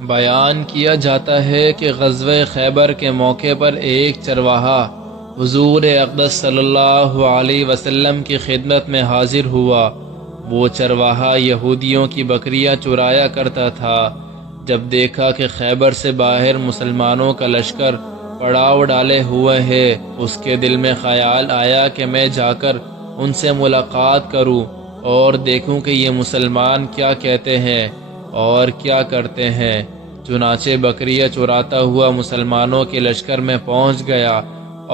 بیان کیا جاتا ہے کہ غزوہ خیبر کے موقع پر ایک چرواہا حضور اقدس صلی اللہ علیہ وسلم کی خدمت میں حاضر ہوا۔ وہ چرواہا یہودیوں کی بکریاں چرایا کرتا تھا۔ جب دیکھا کہ خیبر سے باہر مسلمانوں کا لشکر پڑاؤ ڈالے ہوئے ہے، اس کے دل میں خیال آیا کہ میں جا کر ان سے ملاقات کروں اور دیکھوں کہ یہ مسلمان کیا کہتے ہیں اور کیا کرتے ہیں۔ چنانچہ بکریاں چراتا ہوا مسلمانوں کے لشکر میں پہنچ گیا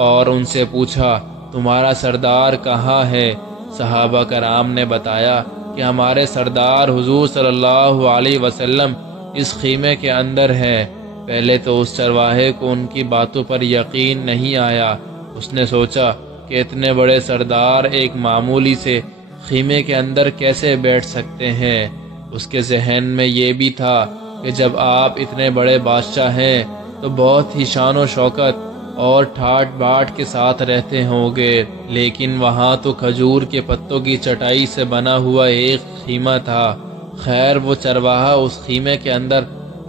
اور ان سے پوچھا، تمہارا سردار کہاں ہے؟ صحابہ کرام نے بتایا کہ ہمارے سردار حضور صلی اللہ علیہ وسلم اس خیمے کے اندر ہے۔ پہلے تو اس چرواہے کو ان کی باتوں پر یقین نہیں آیا۔ اس نے سوچا کہ اتنے بڑے سردار ایک معمولی سے خیمے کے اندر کیسے بیٹھ سکتے ہیں۔ اس کے ذہن میں یہ بھی تھا کہ جب آپ اتنے بڑے بادشاہ ہیں تو بہت ہی شان و شوکت اور ٹھاٹ باٹ کے ساتھ رہتے ہوں گے، لیکن وہاں تو کھجور کے پتوں کی چٹائی سے بنا ہوا ایک خیمہ تھا۔ خیر، وہ چرواہا اس خیمے کے اندر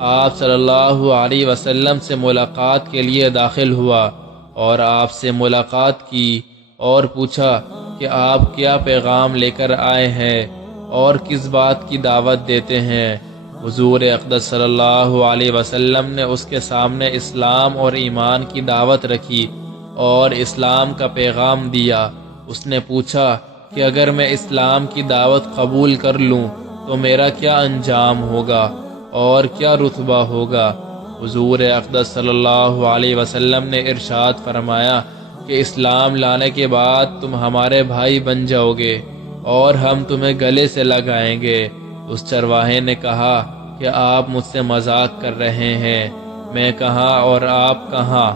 آپ صلی اللہ علیہ وسلم سے ملاقات کے لیے داخل ہوا اور آپ سے ملاقات کی اور پوچھا کہ آپ کیا پیغام لے کر آئے ہیں اور کس بات کی دعوت دیتے ہیں۔ حضور اقدس صلی اللہ علیہ وسلم نے اس کے سامنے اسلام اور ایمان کی دعوت رکھی اور اسلام کا پیغام دیا۔ اس نے پوچھا کہ اگر میں اسلام کی دعوت قبول کر لوں تو میرا کیا انجام ہوگا اور کیا رتبہ ہوگا؟ حضور اقدس صلی اللہ علیہ وسلم نے ارشاد فرمایا کہ اسلام لانے کے بعد تم ہمارے بھائی بن جاؤ گے اور ہم تمہیں گلے سے لگائیں گے۔ اس چرواہے نے کہا کہ آپ مجھ سے مذاق کر رہے ہیں، میں کہاں اور آپ کہاں؟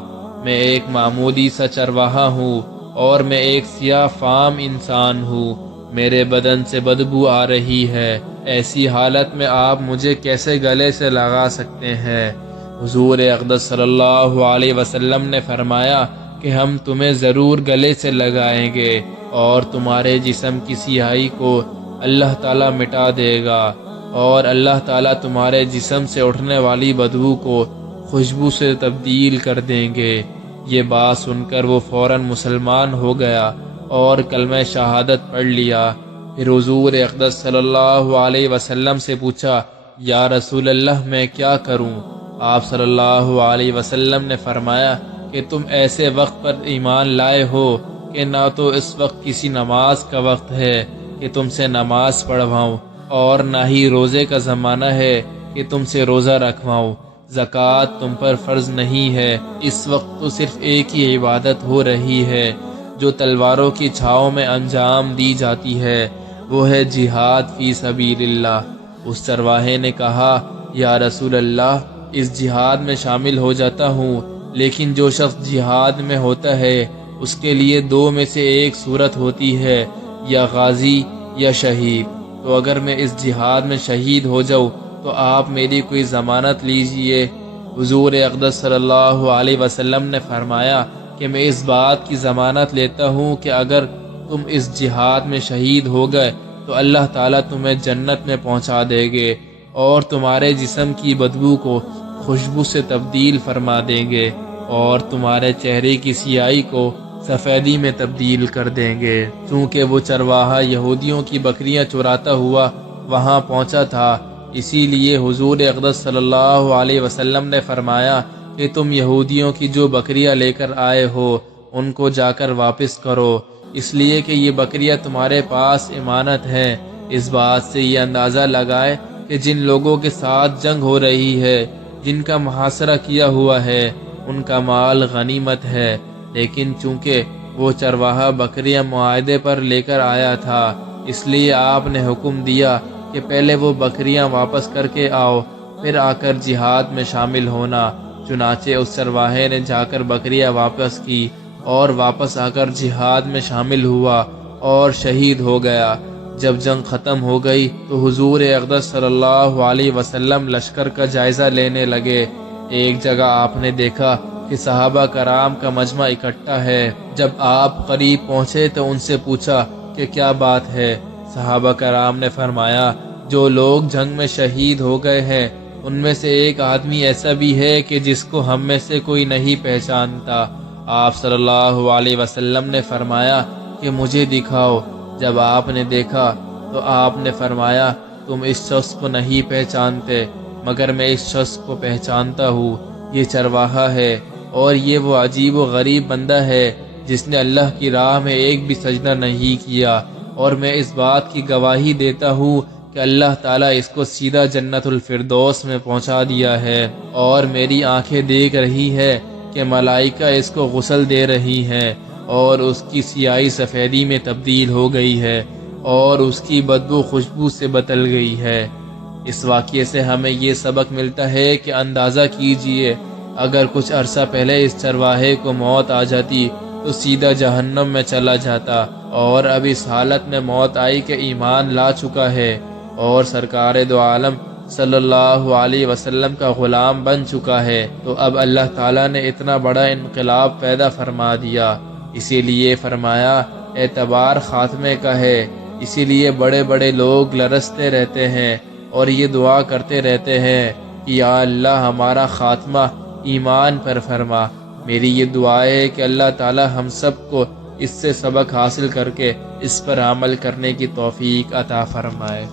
میں ایک معمولی سا چرواہا ہوں اور میں ایک سیاہ فام انسان ہوں، میرے بدن سے بدبو آ رہی ہے، ایسی حالت میں آپ مجھے کیسے گلے سے لگا سکتے ہیں؟ حضور اقدس صلی اللہ علیہ وسلم نے فرمایا کہ ہم تمہیں ضرور گلے سے لگائیں گے اور تمہارے جسم کی سیاہی کو اللہ تعالیٰ مٹا دے گا اور اللہ تعالیٰ تمہارے جسم سے اٹھنے والی بدبو کو خوشبو سے تبدیل کر دیں گے۔ یہ بات سن کر وہ فوراً مسلمان ہو گیا اور کلمہ شہادت پڑھ لیا۔ پھر حضور اقدس صلی اللہ علیہ وسلم سے پوچھا، یا رسول اللہ میں کیا کروں؟ آپ صلی اللہ علیہ وسلم نے فرمایا کہ تم ایسے وقت پر ایمان لائے ہو کہ نہ تو اس وقت کسی نماز کا وقت ہے کہ تم سے نماز پڑھواؤں اور نہ ہی روزے کا زمانہ ہے کہ تم سے روزہ رکھواؤں، زکوٰۃ تم پر فرض نہیں ہے، اس وقت تو صرف ایک ہی عبادت ہو رہی ہے جو تلواروں کی چھاؤں میں انجام دی جاتی ہے، وہ ہے جہاد فی سبیل اللہ۔ اس چرواہے نے کہا، یا رسول اللہ، اس جہاد میں شامل ہو جاتا ہوں، لیکن جو شخص جہاد میں ہوتا ہے اس کے لیے دو میں سے ایک صورت ہوتی ہے، یا غازی یا شہید، تو اگر میں اس جہاد میں شہید ہو جاؤں تو آپ میری کوئی ضمانت لیجئے۔ حضور اقدس صلی اللہ علیہ وسلم نے فرمایا کہ میں اس بات کی ضمانت لیتا ہوں کہ اگر تم اس جہاد میں شہید ہو گئے تو اللہ تعالیٰ تمہیں جنت میں پہنچا دے گے اور تمہارے جسم کی بدبو کو خوشبو سے تبدیل فرما دیں گے اور تمہارے چہرے کی سیاہی کو سفیدی میں تبدیل کر دیں گے۔ چونکہ وہ چرواہا یہودیوں کی بکریاں چراتا ہوا وہاں پہنچا تھا، اسی لیے حضور اقدس صلی اللہ علیہ وسلم نے فرمایا کہ تم یہودیوں کی جو بکریاں لے کر آئے ہو ان کو جا کر واپس کرو، اس لیے کہ یہ بکریاں تمہارے پاس امانت ہیں۔ اس بات سے یہ اندازہ لگائے کہ جن لوگوں کے ساتھ جنگ ہو رہی ہے، جن کا محاصرہ کیا ہوا ہے، ان کا مال غنیمت ہے، لیکن چونکہ وہ چرواہا بکریاں معاہدے پر لے کر آیا تھا، اس لیے آپ نے حکم دیا کہ پہلے وہ بکریاں واپس کر کے آؤ، پھر آ کر جہاد میں شامل ہونا۔ چنانچہ اس چرواہے نے جا کر بکریاں واپس کی اور واپس آ کر جہاد میں شامل ہوا اور شہید ہو گیا۔ جب جنگ ختم ہو گئی تو حضور اقدس صلی اللہ علیہ وسلم لشکر کا جائزہ لینے لگے۔ ایک جگہ آپ نے دیکھا کہ صحابہ کرام کا مجمع اکٹھا ہے۔ جب آپ قریب پہنچے تو ان سے پوچھا کہ کیا بات ہے؟ صحابہ کرام نے فرمایا، جو لوگ جنگ میں شہید ہو گئے ہیں ان میں سے ایک آدمی ایسا بھی ہے کہ جس کو ہم میں سے کوئی نہیں پہچانتا۔ آپ صلی اللہ علیہ وسلم نے فرمایا کہ مجھے دکھاؤ۔ جب آپ نے دیکھا تو آپ نے فرمایا تم اس شخص کو نہیں پہچانتے، مگر میں اس شخص کو پہچانتا ہوں، یہ چرواہا ہے، اور یہ وہ عجیب و غریب بندہ ہے جس نے اللہ کی راہ میں ایک بھی سجدہ نہیں کیا، اور میں اس بات کی گواہی دیتا ہوں کہ اللہ تعالیٰ اس کو سیدھا جنت الفردوس میں پہنچا دیا ہے، اور میری آنکھیں دیکھ رہی ہے کہ ملائکہ اس کو غسل دے رہی ہیں، اور اس کی سیاہی سفیدی میں تبدیل ہو گئی ہے، اور اس کی بدبو خوشبو سے بدل گئی ہے۔ اس واقعے سے ہمیں یہ سبق ملتا ہے کہ اندازہ کیجئے اگر کچھ عرصہ پہلے اس چرواہے کو موت آ جاتی تو سیدھا جہنم میں چلا جاتا، اور اب اس حالت میں موت آئی کہ ایمان لا چکا ہے اور سرکار دو عالم صلی اللہ علیہ وسلم کا غلام بن چکا ہے، تو اب اللہ تعالیٰ نے اتنا بڑا انقلاب پیدا فرما دیا۔ اسی لیے فرمایا اعتبار خاتمے کا ہے، اسی لیے بڑے بڑے لوگ لرزتے رہتے ہیں اور یہ دعا کرتے رہتے ہیں کہ یا اللہ ہمارا خاتمہ ایمان پر فرما۔ میری یہ دعا ہے کہ اللہ تعالی ہم سب کو اس سے سبق حاصل کر کے اس پر عمل کرنے کی توفیق عطا فرمائے۔